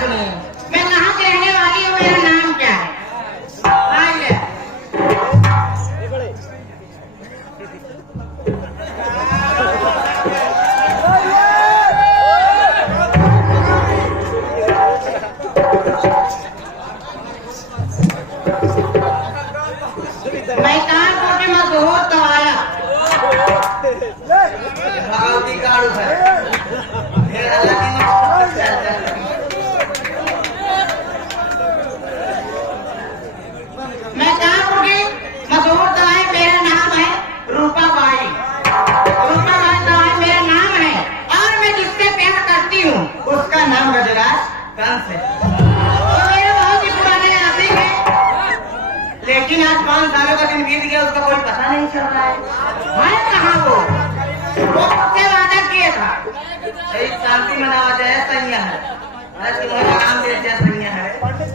सुनिए, मैं कहाँ की रहने वाली हूँ, मेरा नाम क्या है? मैं कानपुर के मशहूर कवाया भगवती काड़ू है। मैं कानपुर की मशहूर दवाई, मेरा नाम है रूपा बाई। रूपा बाई दवाई मेरा नाम है, और मैं जिससे प्यार करती हूँ उसका नाम गजराज कंस है। वो मेरे बहुत ही पुराने आदमी है, लेकिन आज 5 सालों का दिन बीत गया, उसका कोई पता नहीं चल रहा है। कहाँ वो मुझसे वादा किया था। एक शांति मनावा जाए सैया है, नाम दे दिया सैया है। मुझसे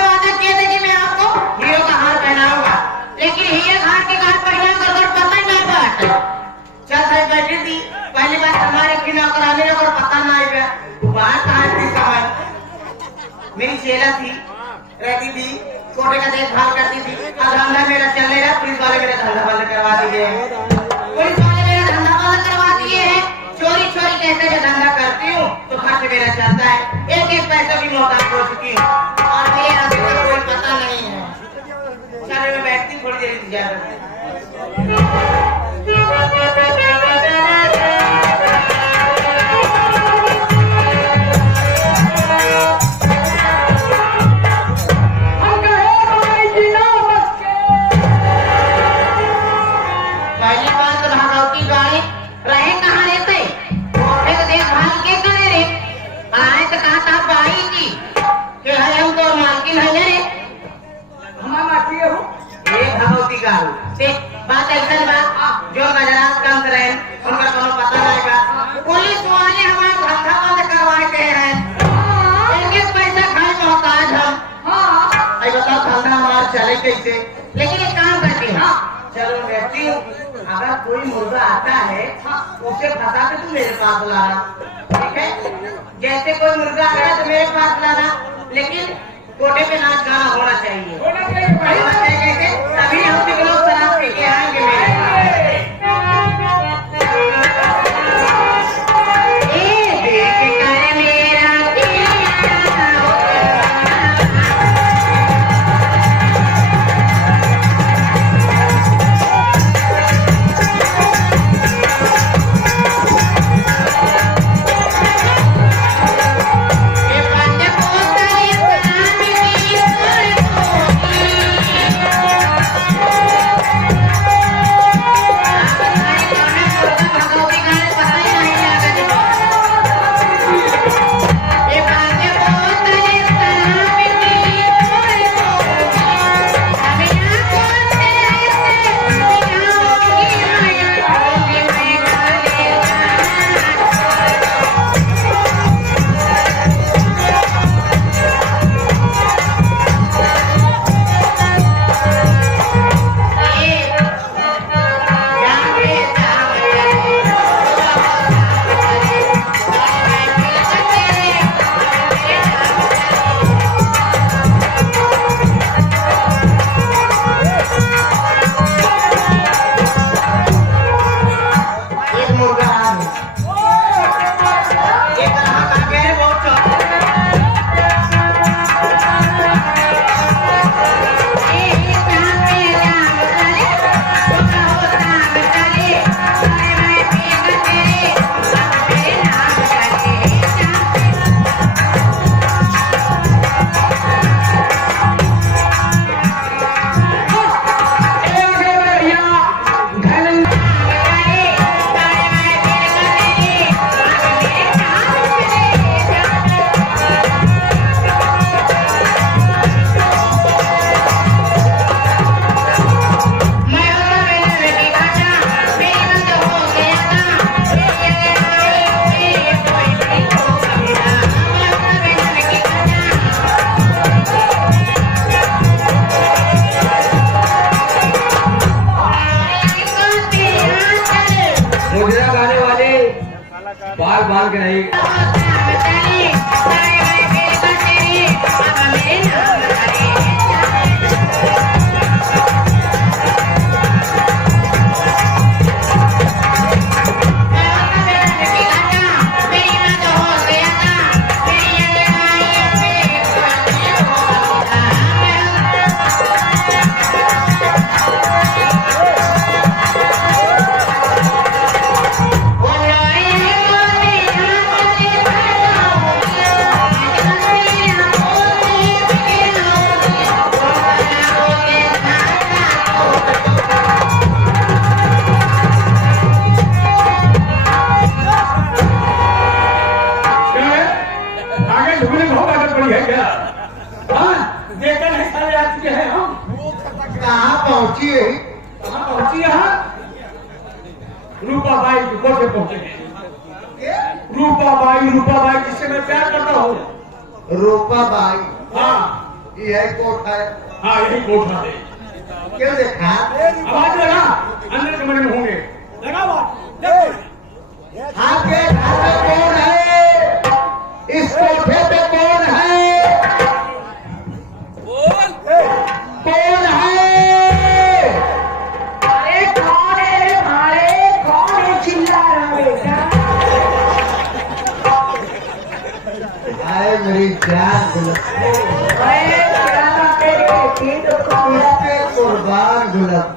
वादा किए थे कि मैं आपको हीरो का हार पहनाऊंगा, लेकिन हीरो का हार के हार पहना कर पता ही नहीं पड़ा। चल भाई बैठी थी, पहली बात हमारे की नौकरानी को पता ना आएगा बाहर कहाँ थी। समझ मेरी चेला थी, रहती थी, कोटे का देखभाल करती थी। अब धंधा मेरा चल रहा, पुलिस वाले मेरा धंधा बंद करवा दिए। पुलिस वाले मेरा धंधा बंद करवा दिए हैं। चोरी चोरी कैसे मैं धंधा करती हूँ तो खर्च मेरा चलता है, एक एक पैसे की मोहताज हो चुकी हूँ, और मेरे अभी तक कोई पता नहीं है। चलो मैं बैठती थोड़ी देर इंतजार करती। पहली बात तो भगवती गाड़ी रहे कहाँ रहते, कोठे का देखभाल के करे रे। आए तो कहा था बाई की कि है हम तो मालकिन है रे, हमारा माटी हो ये भगवती गारू। देख बात ऐसा बात जो गजराज कंस रहे उनका कोनो पता रहेगा। पुलिस वाले हमारा धंधा बंद करवाते हैं, एक एक पैसा खाए मोहताज हम। अरे बताओ धंधा हमारा चले कैसे? लेकिन एक काम करती हूँ, चलो बैठती हूँ, अगर कोई मुर्गा आता है उसे फंसा के तू मेरे पास लाना, ठीक है? जैसे कोई मुर्गा आएगा तो मेरे पास लाना, लेकिन कोटे पे नाच गाना होना चाहिए। होना चाहिए कैसे? तभी हम लोग शराब पी के आएंगे मेरे पास। बाल बाल के नहीं चुके हैं हम। कहाँ पहुंची है? कहाँ पहुंची यहाँ? रूपाबाई के कोठे पहुंचे हैं। रूपाबाई जिससे मैं प्यार करता हूँ। रूपाबाई, हाँ यही कोठा है। हाँ, यही कोठा है। क्यों देखा? आवाज लगा, अंदर कमरे में होंगे। लगा आवाज। आपके घर में कौन है? इस कोठे पे कौन है? कौन है? अरे कौन है रे भाड़े? कौन है चिल्ला रहा बेटा? आए मेरी जान गुलाब, अरे क्या तेरी बेटी तो कौन है? उसके कुर्बान गुलाब,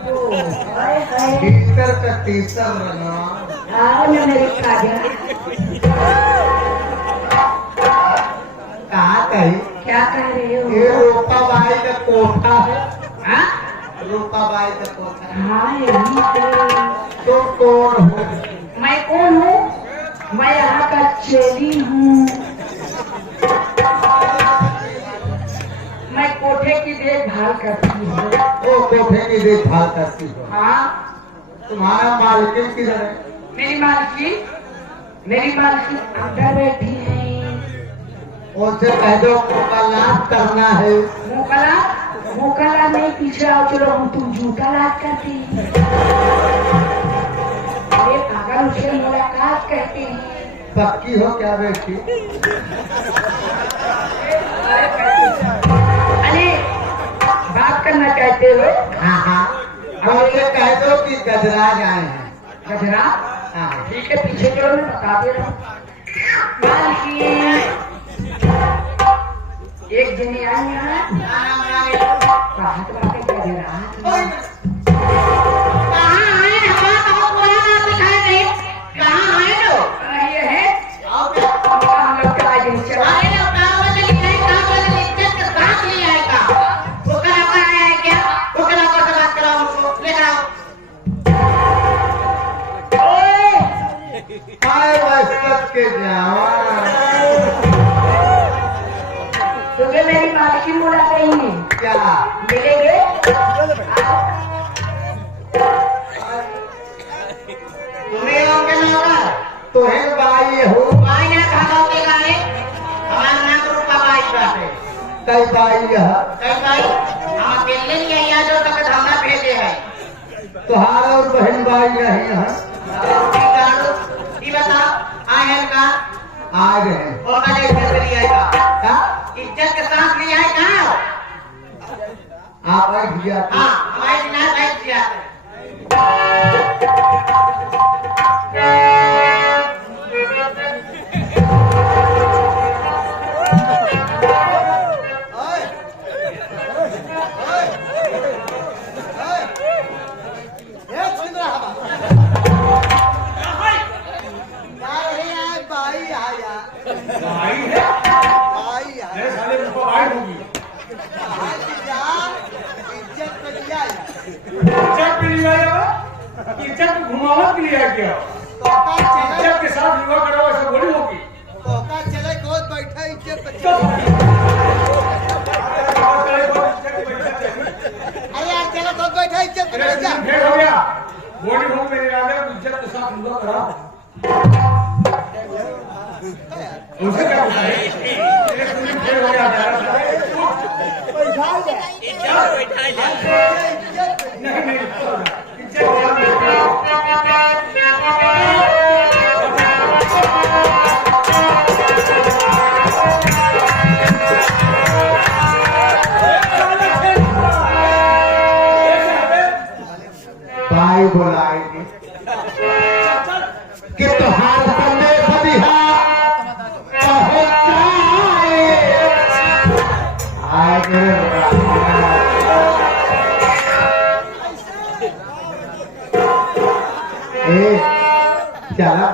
हाय हाय, भीतर का तीसरा बना। आओ ना मेरी काजा। कहाँ कही? क्या कह रहे हो? ये रूपाबाई का कोठा है। हाँ रूपाबाई का कोठा है। हाँ, यही तो। तुम कौन हो? मैं कौन हूँ? मैं यहाँ का चेली हूँ। मैं कोठे की देखभाल करती हूँ। वो कोठे की देखभाल करती हो। हाँ, तुम्हारा मालकिन किधर है? मेरी मालकी अंदर बैठी है। उनसे कह दो मुकल्लात करना है। मुकला नहीं, पीछे आओ। चलो हम तुम जूता लाद करते हैं। अरे अगर उसे मुलाकात कहते हैं। पक्की हो क्या बेटी? अरे बात करना चाहते हो? हाँ हाँ, उनसे कह दो कि गजराज आए हैं। गजरा हाँ, ठीक है, पीछे चलो, मैं बता दे रहा हूँ। मालकी, एक जनी आई यहाँ। कहाँ तो आके गजरा कहाँ आए? हमारा तो पूरा नाम दिखाई नहीं। कहाँ आए लोग? ये है हम लोग का आज चला। अरे लोग कहाँ बदल गए? कहाँ बदल इज्जत के साथ ले आएगा? उकरा पर आया है क्या? उकरा पर से बात कराओ हमको। लेकर आओ। आए वसत के जवान। तुम्हें मेरी मालकी बुला रही है, क्या? मिलेंगे? तुम्हें होंगे नौकर? तो है बाई हो। भाई ने कहा के गाने हमारा नाम रूपाबाई बाटे। कई बाई है। कई भाई हम अकेले नहीं आया जो तक धंधा भेजे है। तुहार और बहन बाई नहीं है। ये बताओ आए हैं का आ गए। और का इज्जत के लिए आएगा? हाँ? इज्जत के साथ लिए आए कहाँ? आप बैठ गया। हाँ हमारे बिना बैठ दिया। भाई है। मेरे साले रूपाबाई होगी। इज्जत पे लिया इज्जत को घुमावत के लिए क्या? इज्जत के साथ विवाह करो ऐसा थोड़ी होगी। भेड़ हो गया। बोली हो मेरे राजा इज्जत के साथ विवाह कराओ। उसे क्या होता है? भेड़ हो गया। नहीं नहीं इज्जत बाई बुलाएगी कि तुहार संदेश दिहा पहुंचाए। आए मेरे ए चला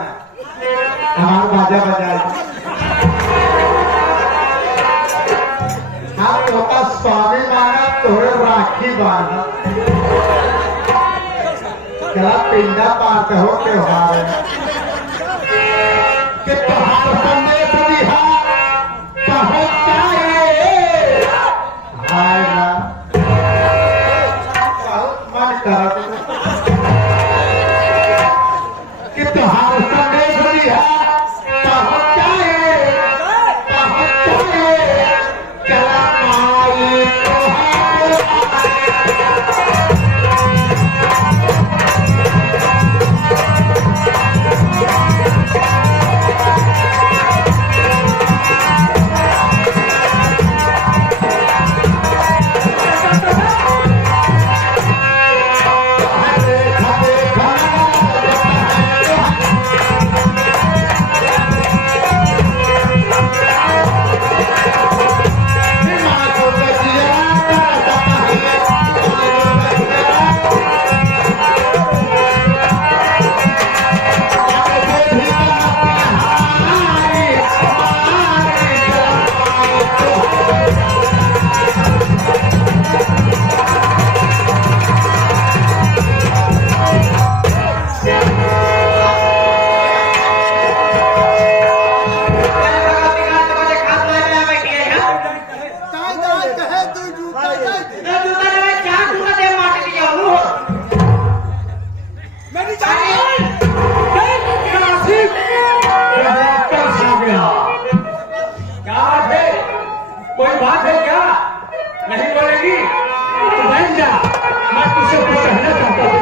हमार बाजा बजा। हम तोका स्वामी माना, तोरे राखी बाना। चला पिंडा पार हो त्योहार है कि तुहार संदेश दिहा पहुंचाए। हाय ना जूता ले क्या जूता दे माटे की जाऊं मेरी जान नहीं नासिक कर सो गया। क्या बात है? कोई बात है क्या? नहीं बोलेगी तो बैठ जा, मैं तुझसे कुछ कहना चाहता हूँ।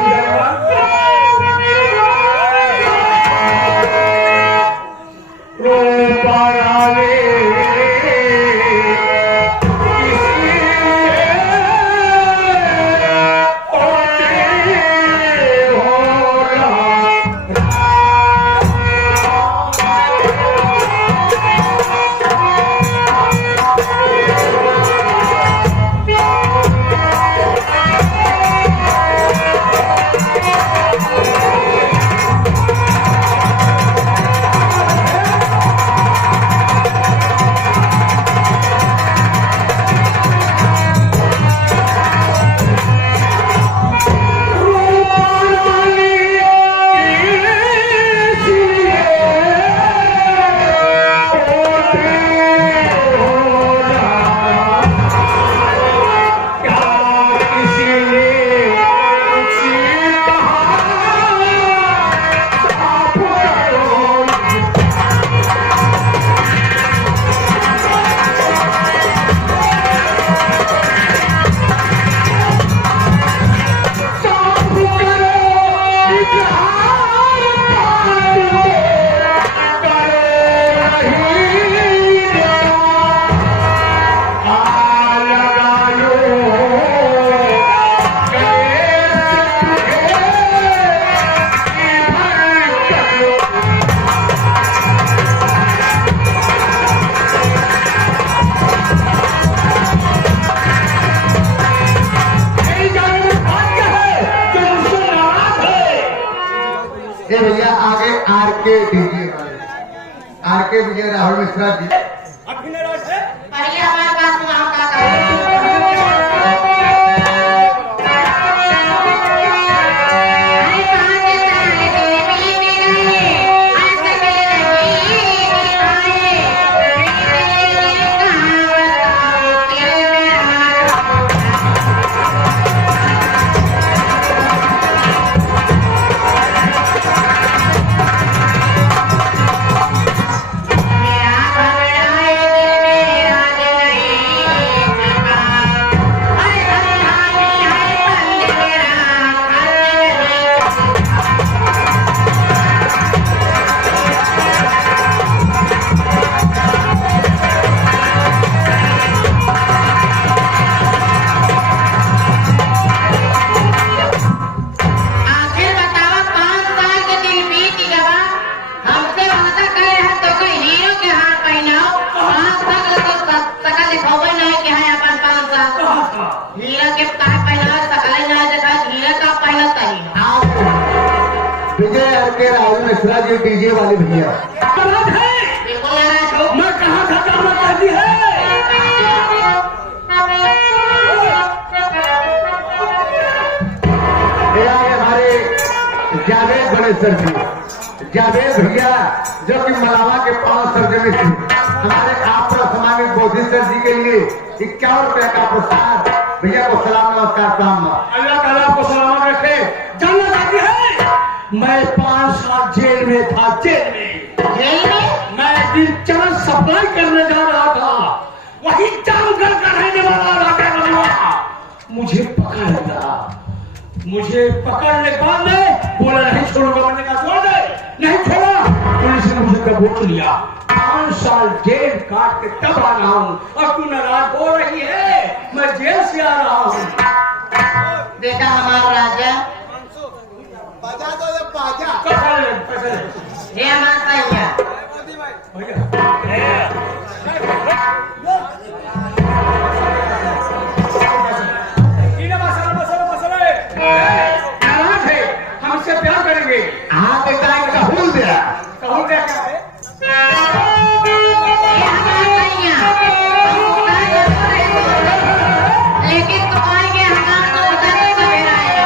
आरके विजय राहुल मिश्रा जी अभी नाराज है? पहले हमारे पास सुनाओ काका। अरे कहाँ से तारे तेरे पीने गए, आज तक नहीं दिखाए, तेरे कहाँ बताओ, तेरे विजय आरके राहुल मिश्रा जी डीजे वाले भैया बात है? बिल्कुल नाराज हो। मैं कहाँ था क्या कहती है? ये आए हमारे जावेद गणेश्वर जी, जावेद भैया जो कि मलावा के 5 सर्जरी थे, हमारे आपका सामाजिक बोधिसर जी के लिए 51 रुपए का पुरस्कार। भैया को सलाम नमस्कार प्रणाम। अल्लाह ताला आपको सलामत रखे। जानना चाहती है मैं 5 साल जेल में था, जेल में मैं एक दिन चरस सप्लाई करने जा रहा था, वही जामगढ़ का रहने वाला राजा रघुआ मुझे पकड़ लिया। मुझे पकड़ने के बाद में बोला नहीं छोड़ूंगा, मैंने कहा छोड़ दे, नहीं छोड़ा। पुलिस ने मुझे कबूल लिया, 5 साल जेल काट के तब आ रहा हूँ और तू नाराज हो रही है। मैं जेल से आ रहा हूँ। बेटा हमारा राजा बाजा दो या बाजा ये हमारा सैया नाराज है, हमसे प्यार करेंगे। हाँ बेटा कबूल दिया। कहूँ क्या क्या है? ये हमारा सैया लेकिन तो आएंगे हमारा तो बता नहीं सवेरा है।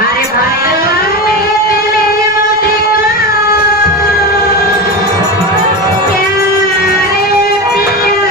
अरे भाई तेरे मुझे प्यारे पिया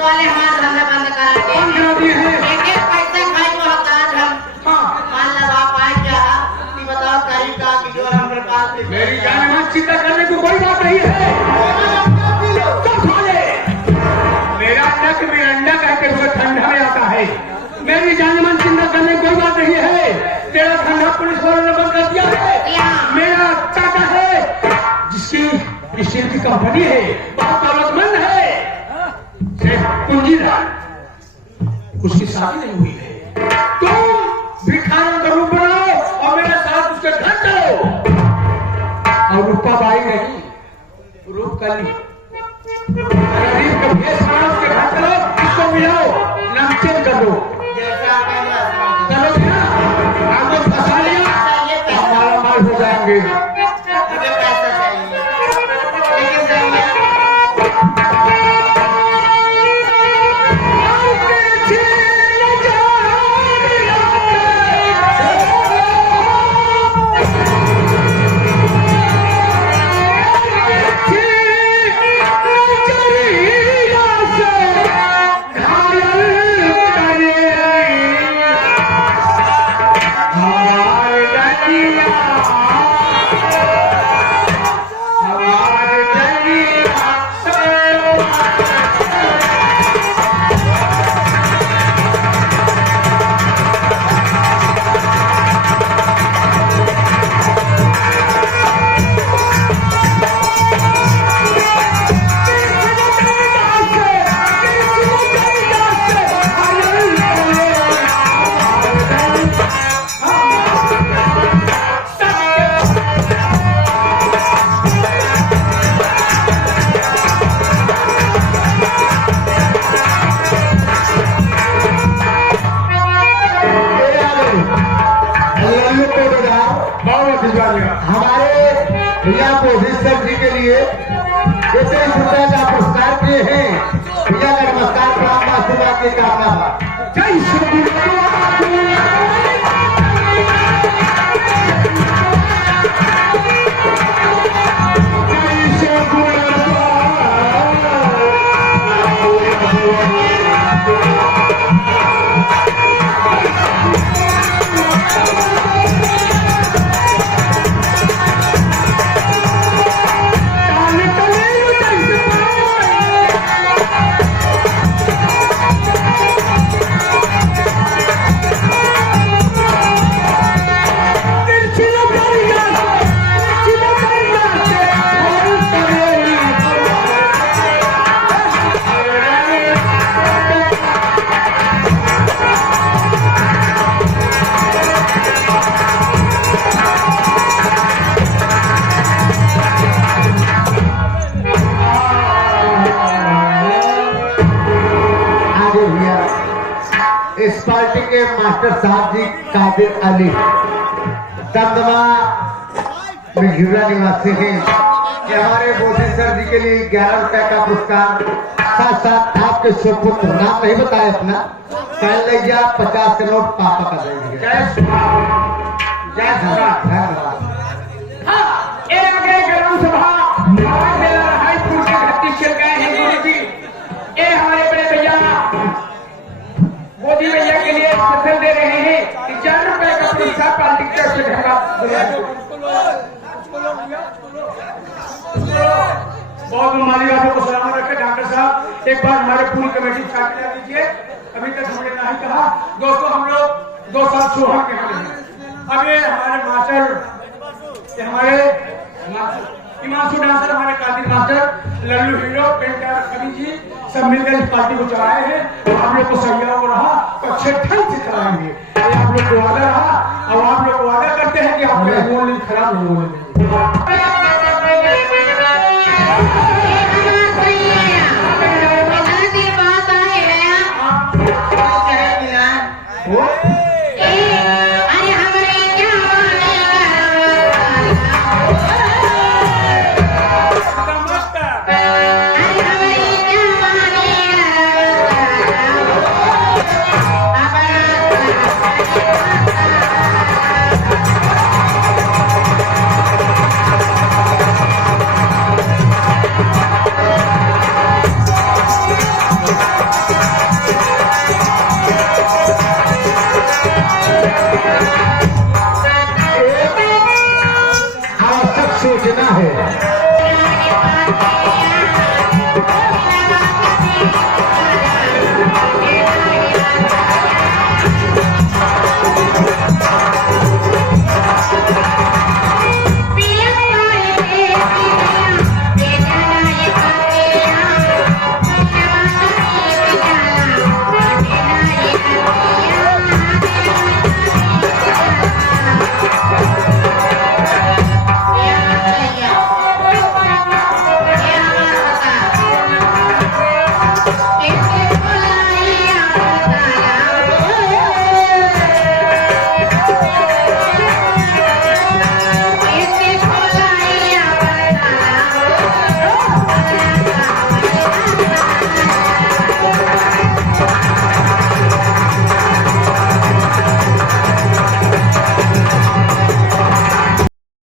वाले हमारा धंधा बंद करा दे। कौन गिरा दिए हैं? एक एक पैसा खाई वो हकार हम। हाँ, मान लो आप आए क्या? कि बताओ कहीं का कि जो हमारे पास से- मेरी जान में चिंता करने की कोई बात नहीं है। तो साले, मेरा अंडा कि मेरा अंडा कहते हुए ठंडा में आता है। मेरी जान में चिंता करने की कोई बात नहीं है। तेरा ठंडा पुलिस वालों ने बंद कर दिया है। मेरा चाचा है जिसकी स्टील की कंपनी है, बहुत दौलतमंद है, सिर्फ पूंजीदार, उसकी शादी नहीं हुई है। तुम भिखारियों का रूप बनाओ और मेरे साथ उसके घर चलो। और रूपा बाई नहीं, रूप कली गरीब के भेष बनाओ, उसके घर चलो, उसको मिलाओ, नमचेन कर दो। जैसा आप कहेंगे वैसा हम चलो भैया, आपको फंसा लिया, चाहिए आप पैसा। मालामाल हो जाएंगे। मुझे पैसा चाहिए। लेकिन सही है। हमारे भैया प्रोड्यूसर जी के लिए 21 रुपए का पुरस्कार किए हैं। भैया का नमस्कार प्रणाम आशीर्वाद की कामना है। जय श्री आगे भैया इस पार्टी के मास्टर साहब जी कादिर अली दमदमा मिझुरा निवासी हैं। ये हमारे मोदी सर जी के लिए 11 रुपए का पुरस्कार, साथ साथ आपके सुपुत्र, नाम नहीं बताया अपना, कल ले गया 50 के नोट पापा का दे दिया। जय श्री जय धन्यवाद। धन्यवाद। हाँ, एक आगे ग्राम सभा हाईपुर के घाटी चल गए हैं गुरु जी। ये हमारे बड़े भैया मोदी भैया के लिए स्पेशल दे रहे हैं 11 रुपए का पुरस्कार पार्टी की तरफ से। धन्यवाद। बहुत मालिक आपको सलामत रखे। डॉक्टर साहब एक बार हमारे पूरी कमेटी चार्ट कर दीजिए। अभी तक हमने नहीं कहा। दोस्तों हम लोग 2 साल सोहर के खड़े हैं। अब ये हमारे मास्टर, ये हमारे हिमांशु डांसर, हमारे Kartik master, Lallu hero, painter कवि जी सब मिलकर इस पार्टी को चलाए हैं। आप लोग को सहयोग रहा तो अच्छे ढंग से चलाएंगे। ये आप लोग को वादा रहा और आप लोग को वादा करते हैं कि आप लोग बोल खराब नहीं बोलेंगे। है